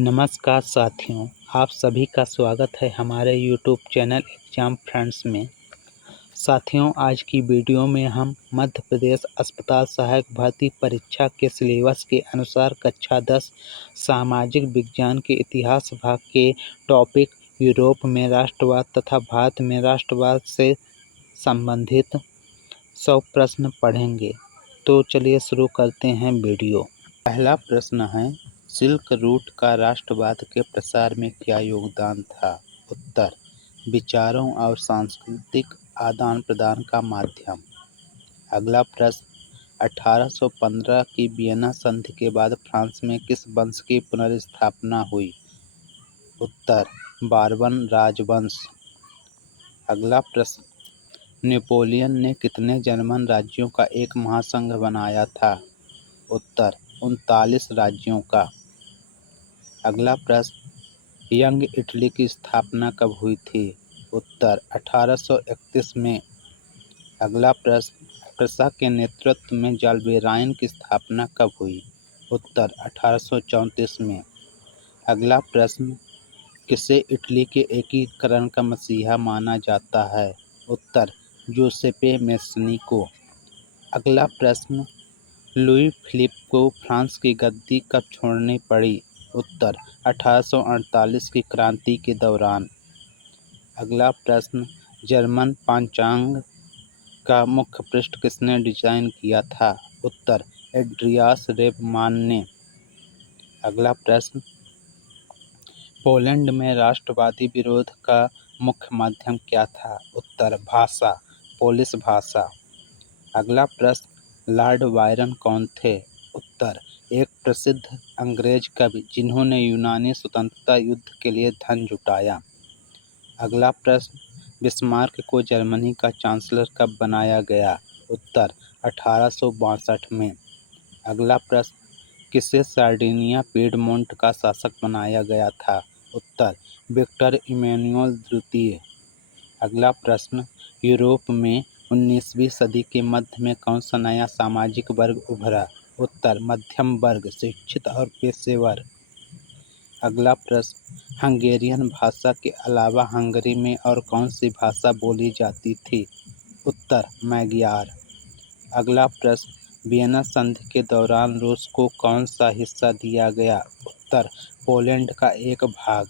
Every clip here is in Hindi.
नमस्कार साथियों, आप सभी का स्वागत है हमारे यूट्यूब चैनल एग्जाम फ्रेंड्स में। साथियों, आज की वीडियो में हम मध्य प्रदेश अस्पताल सहायक भर्ती परीक्षा के सिलेबस के अनुसार कक्षा 10 सामाजिक विज्ञान के इतिहास भाग के टॉपिक यूरोप में राष्ट्रवाद तथा भारत में राष्ट्रवाद से संबंधित 100 प्रश्न पढ़ेंगे। तो चलिए शुरू करते हैं वीडियो। पहला प्रश्न है, सिल्क रूट का राष्ट्रवाद के प्रसार में क्या योगदान था? उत्तर, विचारों और सांस्कृतिक आदान प्रदान का माध्यम। अगला प्रश्न, 1815 की वियना संधि के बाद फ्रांस में किस वंश की पुनर्स्थापना हुई? उत्तर, बारबन राजवंश। अगला प्रश्न, नेपोलियन ने कितने जर्मन राज्यों का एक महासंघ बनाया था? उत्तर, 39 राज्यों का। अगला प्रश्न, यंग इटली की स्थापना कब हुई थी? उत्तर, 1831 में। अगला प्रश्न, प्रशा के नेतृत्व में जाल्बेराइन की स्थापना कब हुई? उत्तर, 1834 में। अगला प्रश्न, किसे इटली के एकीकरण का मसीहा माना जाता है? उत्तर, जोसेपे मैस्नी को। अगला प्रश्न, लुई फिलिप को फ्रांस की गद्दी कब छोड़नी पड़ी? उत्तर, 1848 की क्रांति के दौरान। अगला प्रश्न, जर्मन पांचांग का मुख्य पृष्ठ किसने डिजाइन किया था? उत्तर, एड्रियास रेबमान ने। अगला प्रश्न, पोलैंड में राष्ट्रवादी विरोध का मुख्य माध्यम क्या था? उत्तर, भाषा, पोलिश भाषा। अगला प्रश्न, लॉर्ड बायरन कौन थे? उत्तर, एक प्रसिद्ध अंग्रेज कवि जिन्होंने यूनानी स्वतंत्रता युद्ध के लिए धन जुटाया। अगला प्रश्न, बिस्मार्क को जर्मनी का चांसलर कब बनाया गया? उत्तर, 1862 में। अगला प्रश्न, किसे सार्डिनिया पीडमोंट का शासक बनाया गया था? उत्तर, विक्टर इमैनुअल द्वितीय। अगला प्रश्न, यूरोप में 19वीं सदी के मध्य में कौन सा नया सामाजिक वर्ग उभरा? उत्तर, मध्यम वर्ग, शिक्षित और पेशेवर। अगला प्रश्न, हंगेरियन भाषा के अलावा हंगरी में और कौन सी भाषा बोली जाती थी? उत्तर, मैग्यार। अगला प्रश्न, वियना संधि के दौरान रूस को कौन सा हिस्सा दिया गया? उत्तर, पोलैंड का एक भाग।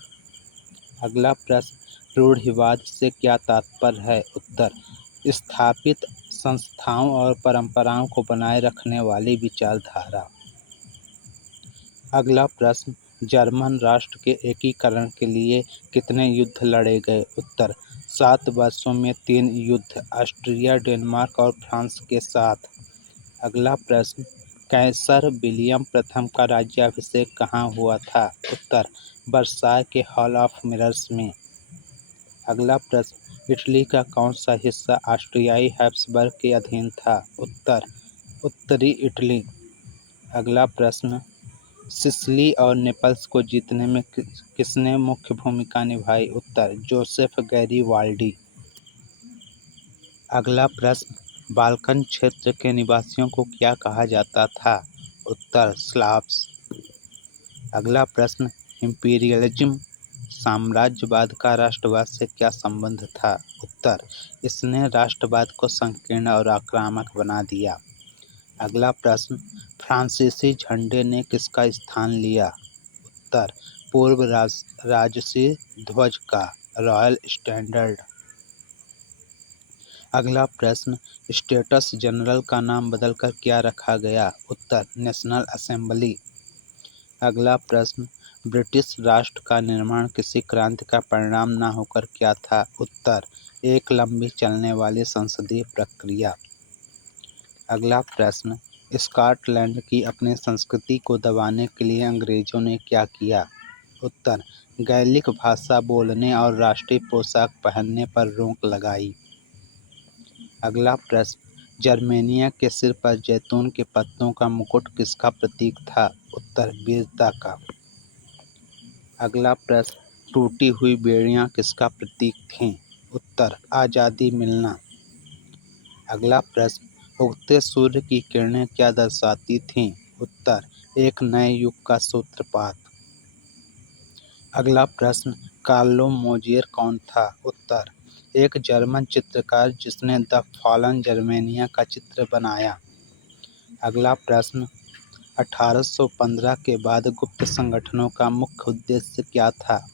अगला प्रश्न, रूढ़िवाद से क्या तात्पर्य है? उत्तर, स्थापित संस्थाओं और परंपराओं को बनाए रखने वाली विचारधारा। अगला प्रश्न, जर्मन राष्ट्र के एकीकरण के लिए कितने युद्ध लड़े गए? उत्तर, 7 वर्षों में 3 युद्ध, ऑस्ट्रिया, डेनमार्क और फ्रांस के साथ। अगला प्रश्न, कैसर विलियम प्रथम का राज्याभिषेक कहाँ हुआ था? उत्तर, वर्साय के हॉल ऑफ मिरर्स में। अगला प्रश्न, इटली का कौन सा हिस्सा ऑस्ट्रियाई हैब्सबर्ग के अधीन था? उत्तर, उत्तरी इटली। अगला प्रश्न, सिसिली और नेपल्स को जीतने में किसने मुख्य भूमिका निभाई? उत्तर, जोसेफ गैरीवाल्डी। अगला प्रश्न, बाल्कन क्षेत्र के निवासियों को क्या कहा जाता था? उत्तर, स्लाव्स। अगला प्रश्न, इंपीरियलिज्म साम्राज्यवाद का राष्ट्रवाद से क्या संबंध था? उत्तर, इसने राष्ट्रवाद को संकीर्ण और आक्रामक बना दिया। अगला प्रश्न, फ्रांसीसी झंडे ने किसका स्थान लिया? उत्तर, पूर्व राजसी ध्वज का, रॉयल स्टैंडर्ड। अगला प्रश्न, स्टेट्स जनरल का नाम बदलकर क्या रखा गया? उत्तर, नेशनल असेंबली। अगला प्रश्न, ब्रिटिश राष्ट्र का निर्माण किसी क्रांति का परिणाम न होकर क्या था? उत्तर, एक लंबी चलने वाली संसदीय प्रक्रिया। अगला प्रश्न, स्कॉटलैंड की अपनी संस्कृति को दबाने के लिए अंग्रेजों ने क्या किया? उत्तर, गैलिक भाषा बोलने और राष्ट्रीय पोशाक पहनने पर रोक लगाई। अगला प्रश्न, जर्मेनिया के सिर पर जैतून के पत्तों का मुकुट किसका प्रतीक था? उत्तर, वीरता का। अगला प्रश्न, टूटी हुई बेड़ियां किसका प्रतीक थीं? उत्तर, आज़ादी मिलना। अगला प्रश्न, उगते सूर्य की किरणें क्या दर्शाती थीं? उत्तर, एक नए युग का सूत्रपात। अगला प्रश्न, कार्लो मोजियर कौन था? उत्तर, एक जर्मन चित्रकार जिसने द फॉलन जर्मेनिया का चित्र बनाया। अगला प्रश्न, 1815 के बाद गुप्त संगठनों का मुख्य उद्देश्य क्या था?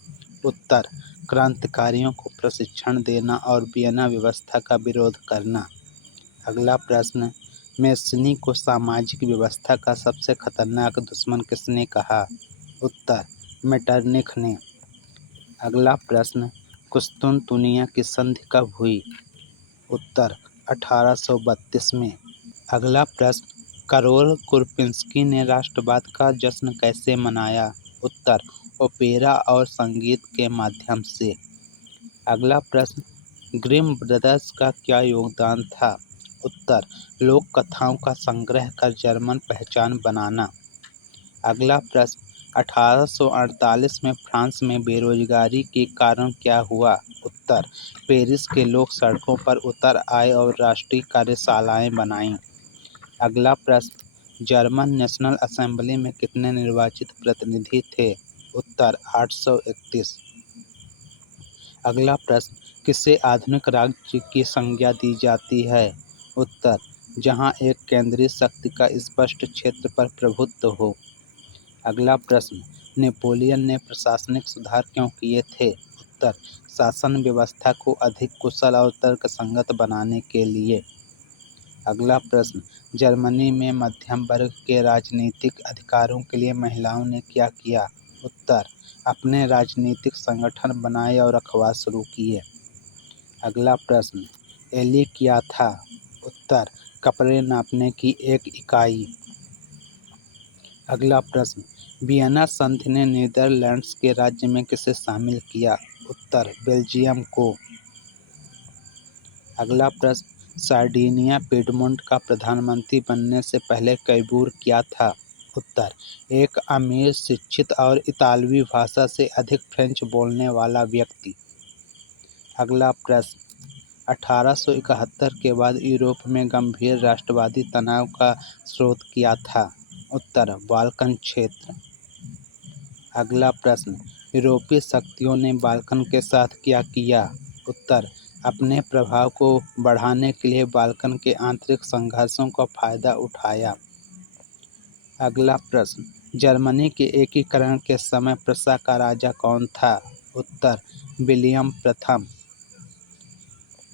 उत्तर, क्रांतिकारियों को प्रशिक्षण देना और वियना व्यवस्था का विरोध करना। अगला प्रश्न, मेस्नी को सामाजिक व्यवस्था का सबसे खतरनाक दुश्मन किसने कहा? उत्तर, मेटरनिख ने। अगला प्रश्न, कुस्तुनतुनिया की संधि कब हुई? उत्तर, 1832 में। अगला प्रश्न, करोल कुरपिंस्की ने राष्ट्रवाद का जश्न कैसे मनाया? उत्तर, ओपेरा और संगीत के माध्यम से। अगला प्रश्न, ग्रिम ब्रदर्स का क्या योगदान था? उत्तर, लोक कथाओं का संग्रह कर जर्मन पहचान बनाना। अगला प्रश्न, 1848 में फ्रांस में बेरोजगारी के कारण क्या हुआ? उत्तर, पेरिस के लोग सड़कों पर उतर आए और राष्ट्रीय कार्यशालाएं बनाईं। अगला प्रश्न, जर्मन नेशनल असेंबली में कितने निर्वाचित प्रतिनिधि थे? उत्तर, 831। अगला प्रश्न, किसे आधुनिक राज्य की संज्ञा दी जाती है? उत्तर, जहां एक केंद्रीय शक्ति का स्पष्ट क्षेत्र पर प्रभुत्व हो। अगला प्रश्न, नेपोलियन ने प्रशासनिक सुधार क्यों किए थे? उत्तर, शासन व्यवस्था को अधिक कुशल और तर्कसंगत बनाने के लिए। अगला प्रश्न, जर्मनी में मध्यम वर्ग के राजनीतिक अधिकारों के लिए महिलाओं ने क्या किया? उत्तर, अपने राजनीतिक संगठन बनाए और अखबार शुरू किए। अगला प्रश्न, एली क्या था? उत्तर, कपड़े नापने की एक इकाई। अगला प्रश्न, वियना संधि ने नीदरलैंड्स के राज्य में किसे शामिल किया? उत्तर, बेल्जियम को। अगला प्रश्न, सार्डिनिया पिडमोंट का प्रधानमंत्री बनने से पहले कैबूर क्या था? उत्तर, एक अमीर, शिक्षित और इतालवी भाषा से अधिक फ्रेंच बोलने वाला व्यक्ति। अगला प्रश्न, 1871 के बाद यूरोप में गंभीर राष्ट्रवादी तनाव का स्रोत क्या था? उत्तर, बाल्कन क्षेत्र। अगला प्रश्न, यूरोपीय शक्तियों ने बाल्कन के साथ क्या किया? उत्तर, अपने प्रभाव को बढ़ाने के लिए बाल्कन के आंतरिक संघर्षों का फायदा उठाया। अगला प्रश्न, जर्मनी के एकीकरण के समय प्रशा का राजा कौन था? उत्तर, विलियम प्रथम।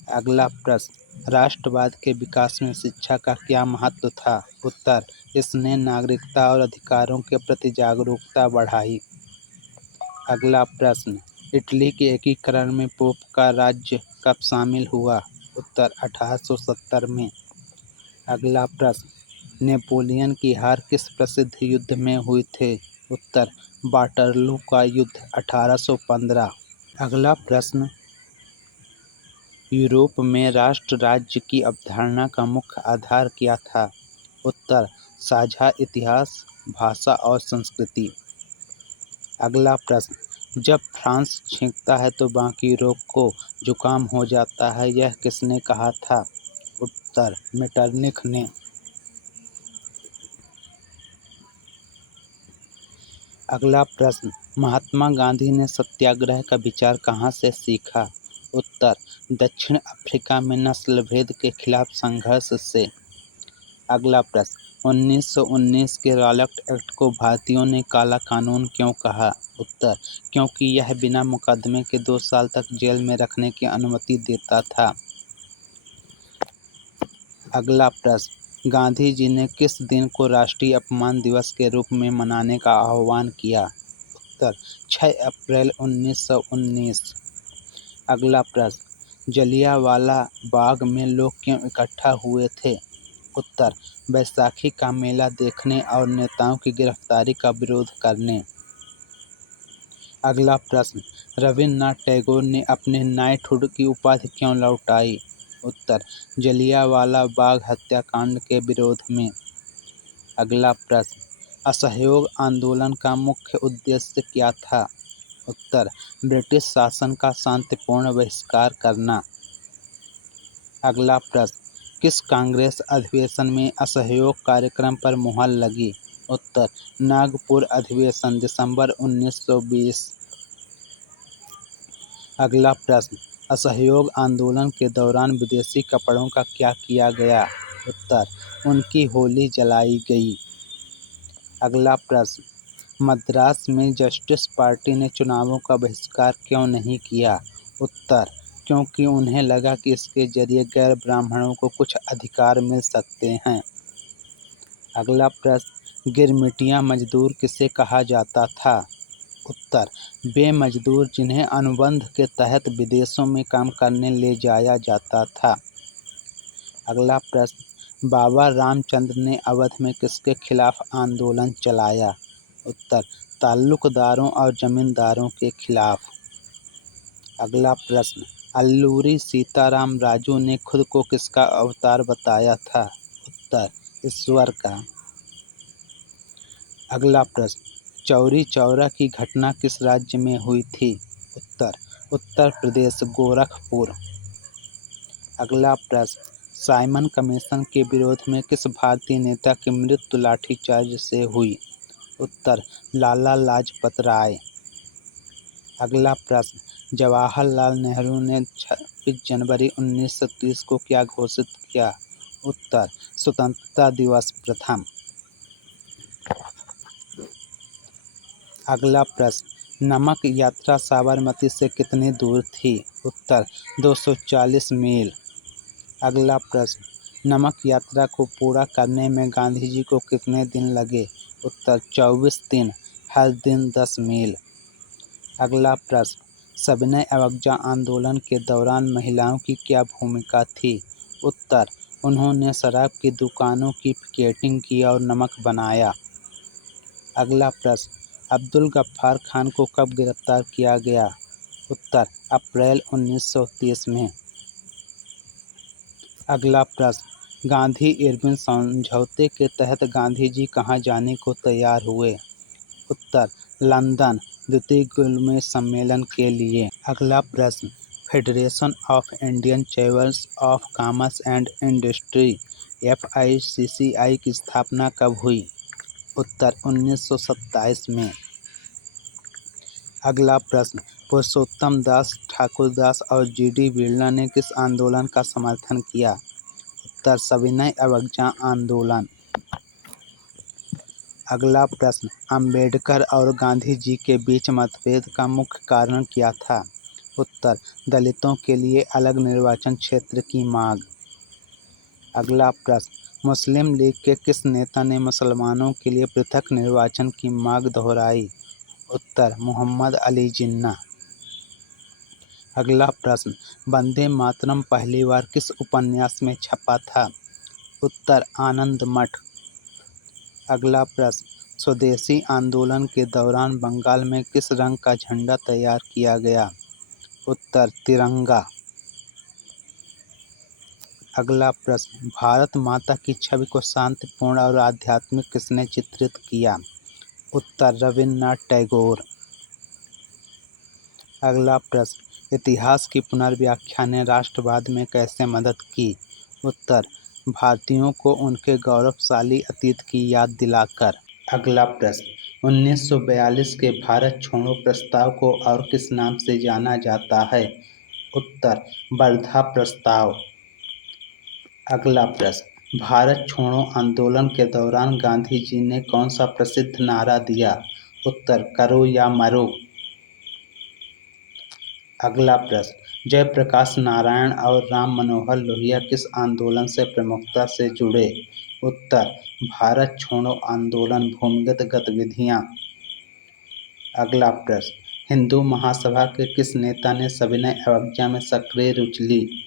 अगला प्रश्न, राष्ट्रवाद के विकास में शिक्षा का क्या महत्व था? उत्तर, इसने नागरिकता और अधिकारों के प्रति जागरूकता बढ़ाई। अगला प्रश्न, इटली के एकीकरण में पोप का राज्य कब शामिल हुआ? उत्तर, 1870 में। अगला प्रश्न, नेपोलियन की हार किस प्रसिद्ध युद्ध में हुई थी? उत्तर, वाटरलू का युद्ध, 1815। अगला प्रश्न, यूरोप में राष्ट्र राज्य की अवधारणा का मुख्य आधार क्या था? उत्तर, साझा इतिहास, भाषा और संस्कृति। अगला प्रश्न, जब फ्रांस छींकता है तो बाकी यूरोप को जुकाम हो जाता है, यह किसने कहा था? उत्तर, मेटरनिख ने। अगला प्रश्न, महात्मा गांधी ने सत्याग्रह का विचार कहाँ से सीखा? उत्तर, दक्षिण अफ्रीका में नस्लभेद के खिलाफ संघर्ष से। अगला प्रश्न, 1919 के रॉलेट एक्ट को भारतीयों ने काला कानून क्यों कहा? उत्तर, क्योंकि यह बिना मुकदमे के 2 साल तक जेल में रखने की अनुमति देता था। अगला प्रश्न, गांधी जी ने किस दिन को राष्ट्रीय अपमान दिवस के रूप में मनाने का आह्वान किया? उत्तर, 6 अप्रैल 1919। अगला प्रश्न, जलियांवाला बाग में लोग क्यों इकट्ठा हुए थे? उत्तर, बैसाखी का मेला देखने और नेताओं की गिरफ्तारी का विरोध करने। अगला प्रश्न, रविन्द्रनाथ टैगोर ने अपने नाइटहुड की उपाधि क्यों लौटाई? उत्तर, जलियांवाला बाग हत्याकांड के विरोध में। अगला प्रश्न, असहयोग आंदोलन का मुख्य उद्देश्य क्या था? उत्तर, ब्रिटिश शासन का शांतिपूर्ण बहिष्कार करना। अगला प्रश्न, किस कांग्रेस अधिवेशन में असहयोग कार्यक्रम पर मुहर लगी? उत्तर, नागपुर अधिवेशन, दिसंबर 1920। अगला प्रश्न, असहयोग आंदोलन के दौरान विदेशी कपड़ों का क्या किया गया? उत्तर, उनकी होली जलाई गई। अगला प्रश्न, मद्रास में जस्टिस पार्टी ने चुनावों का बहिष्कार क्यों नहीं किया? उत्तर, क्योंकि उन्हें लगा कि इसके जरिए गैर ब्राह्मणों को कुछ अधिकार मिल सकते हैं। अगला प्रश्न, गिरमिटिया मजदूर किसे कहा जाता था? उत्तर, वे मजदूर जिन्हें अनुबंध के तहत विदेशों में काम करने ले जाया जाता था। अगला प्रश्न, बाबा रामचंद्र ने अवध में किसके खिलाफ आंदोलन चलाया? उत्तर, ताल्लुकदारों और जमींदारों के खिलाफ। अगला प्रश्न, अल्लूरी सीताराम राजू ने खुद को किसका अवतार बताया था? उत्तर, ईश्वर का। अगला प्रश्न, चौरी चौरा की घटना किस राज्य में हुई थी? उत्तर, उत्तर प्रदेश, गोरखपुर। अगला प्रश्न, साइमन कमीशन के विरोध में किस भारतीय नेता की मृत्यु लाठीचार्ज से हुई? उत्तर, लाला लाजपत राय। अगला प्रश्न, जवाहरलाल नेहरू ने 26 जनवरी 1930 को क्या घोषित किया? उत्तर, स्वतंत्रता दिवस प्रथम। अगला प्रश्न, नमक यात्रा साबरमती से कितनी दूर थी? उत्तर, 240 मील। अगला प्रश्न, नमक यात्रा को पूरा करने में गांधी जी को कितने दिन लगे? उत्तर, 24 दिन, हर दिन 10 मील। अगला प्रश्न, सविनय अवज्ञा आंदोलन के दौरान महिलाओं की क्या भूमिका थी? उत्तर, उन्होंने शराब की दुकानों की पिकेटिंग की और नमक बनाया। अगला प्रश्न, अब्दुल गफ्फार खान को कब गिरफ्तार किया गया? उत्तर, अप्रैल 1930 में। अगला प्रश्न, गांधी इरविन समझौते के तहत गांधी जी कहाँ जाने को तैयार हुए? उत्तर, लंदन, द्वितीय गोलमेज सम्मेलन के लिए। अगला प्रश्न, federation of Indian chambers of commerce and industry FICCI की स्थापना कब हुई? उत्तर, 1927 में। अगला प्रश्न, पुरुषोत्तम दास ठाकुरदास और GD बिरला ने किस आंदोलन का समर्थन किया? उत्तर, सविनय अवज्ञा आंदोलन। अगला प्रश्न, अंबेडकर और गांधी जी के बीच मतभेद का मुख्य कारण क्या था? उत्तर, दलितों के लिए अलग निर्वाचन क्षेत्र की मांग। अगला प्रश्न, मुस्लिम लीग के किस नेता ने मुसलमानों के लिए पृथक निर्वाचन की मांग दोहराई? उत्तर, मोहम्मद अली जिन्ना। अगला प्रश्न, वंदे मातरम पहली बार किस उपन्यास में छपा था? उत्तर, आनंद मठ। अगला प्रश्न, स्वदेशी आंदोलन के दौरान बंगाल में किस रंग का झंडा तैयार किया गया? उत्तर, तिरंगा। अगला प्रश्न, भारत माता की छवि को शांतिपूर्ण और आध्यात्मिक किसने चित्रित किया? उत्तर, रविन्द्रनाथ टैगोर। अगला प्रश्न, इतिहास की पुनर्व्याख्या ने राष्ट्रवाद में कैसे मदद की? उत्तर, भारतीयों को उनके गौरवशाली अतीत की याद दिलाकर। अगला प्रश्न, 1942 के भारत छोड़ो प्रस्ताव को और किस नाम से जाना जाता है? उत्तर, वर्धा प्रस्ताव। अगला प्रश्न, भारत छोड़ो आंदोलन के दौरान गांधी जी ने कौन सा प्रसिद्ध नारा दिया? उत्तर, करो या मरो। अगला प्रश्न, जयप्रकाश नारायण और राम मनोहर लोहिया किस आंदोलन से प्रमुखता से जुड़े? उत्तर, भारत छोड़ो आंदोलन, भूमिगत गतिविधियां। अगला प्रश्न, हिंदू महासभा के किस नेता ने सविनय अवज्ञा में सक्रिय रुचि ली?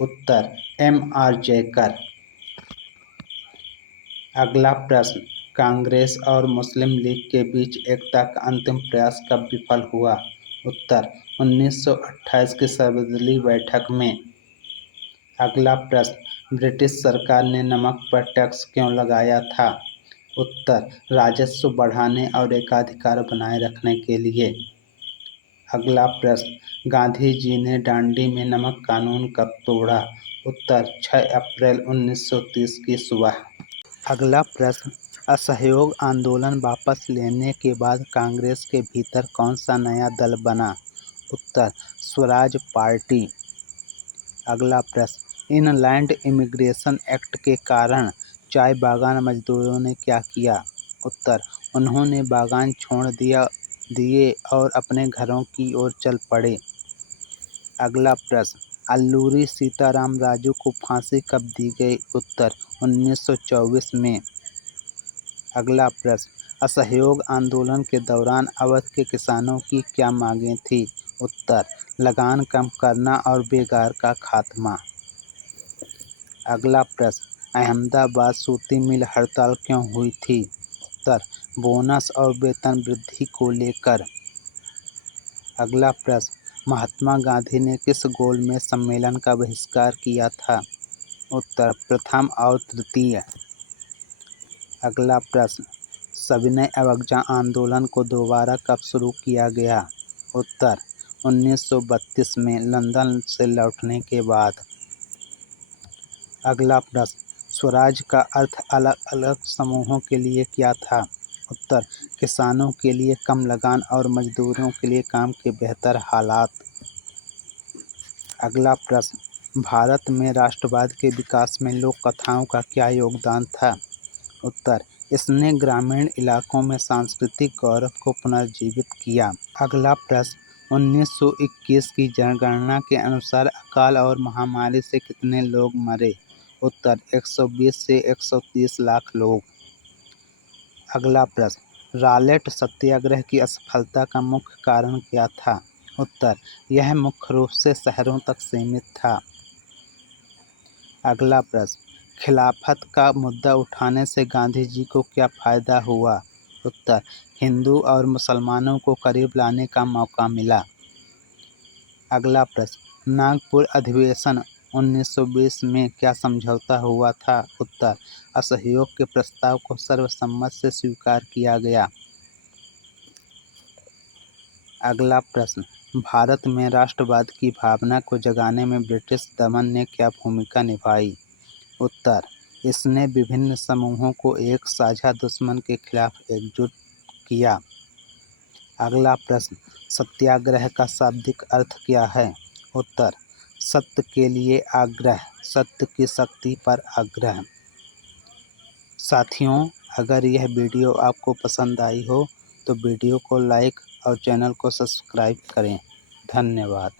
उत्तर, MR जयकर। अगला प्रश्न, कांग्रेस और मुस्लिम लीग के बीच एकता का अंतिम प्रयास कब विफल हुआ? उत्तर, 1928 की सर्वदलीय बैठक में। अगला प्रश्न, ब्रिटिश सरकार ने नमक पर टैक्स क्यों लगाया था? उत्तर, राजस्व बढ़ाने और एकाधिकार बनाए रखने के लिए। अगला प्रश्न, गांधी जी ने दांडी में नमक कानून कब तोड़ा? उत्तर, 6 अप्रैल 1930 की सुबह। अगला प्रश्न, असहयोग आंदोलन वापस लेने के बाद कांग्रेस के भीतर कौन सा नया दल बना? उत्तर स्वराज पार्टी। अगला प्रश्न, इनलैंड इमिग्रेशन एक्ट के कारण चाय बागान मजदूरों ने क्या किया? उत्तर, उन्होंने बागान छोड़ दिए और अपने घरों की ओर चल पड़े। अगला प्रश्न, अल्लूरी सीताराम राजू को फांसी कब दी गई? उत्तर, 1924 में। अगला प्रश्न, असहयोग आंदोलन के दौरान अवध के किसानों की क्या मांगें थीं? उत्तर, लगान कम करना और बेगार का खात्मा। अगला प्रश्न, अहमदाबाद सूती मिल हड़ताल क्यों हुई थी? उत्तर, बोनस और वेतन वृद्धि को लेकर। अगला प्रश्न, महात्मा गांधी ने किस गोलमेज सम्मेलन का बहिष्कार किया था? उत्तर, प्रथम और तृतीय। अगला प्रश्न, सविनय अवज्ञा आंदोलन को दोबारा कब शुरू किया गया? उत्तर, 1932 में लंदन से लौटने के बाद। अगला प्रश्न, स्वराज का अर्थ अलग अलग समूहों के लिए क्या था? उत्तर, किसानों के लिए कम लगान और मजदूरों के लिए काम के बेहतर हालात। अगला प्रश्न, भारत में राष्ट्रवाद के विकास में लोक कथाओं का क्या योगदान था? उत्तर, इसने ग्रामीण इलाकों में सांस्कृतिक गौरव को पुनर्जीवित किया। अगला प्रश्न, 1921 की जनगणना के अनुसार अकाल और महामारी से कितने लोग मरे? उत्तर, 120 से 130 लाख लोग। अगला प्रश्न, रॉलेट सत्याग्रह की असफलता का मुख्य कारण क्या था? उत्तर, यह मुख्य रूप से शहरों तक सीमित था। अगला प्रश्न, खिलाफत का मुद्दा उठाने से गांधी जी को क्या फायदा हुआ? उत्तर, हिंदू और मुसलमानों को करीब लाने का मौका मिला। अगला प्रश्न, नागपुर अधिवेशन 1920 में क्या समझौता हुआ था? उत्तर, असहयोग के प्रस्ताव को सर्वसम्मत से स्वीकार किया गया। अगला प्रश्न, भारत में राष्ट्रवाद की भावना को जगाने में ब्रिटिश दमन ने क्या भूमिका निभाई? उत्तर, इसने विभिन्न समूहों को एक साझा दुश्मन के खिलाफ एकजुट किया। अगला प्रश्न, सत्याग्रह का शाब्दिक अर्थ क्या है? उत्तर, सत्य के लिए आग्रह, सत्य की शक्ति पर आग्रह। साथियों, अगर यह वीडियो आपको पसंद आई हो तो वीडियो को लाइक और चैनल को सब्सक्राइब करें। धन्यवाद।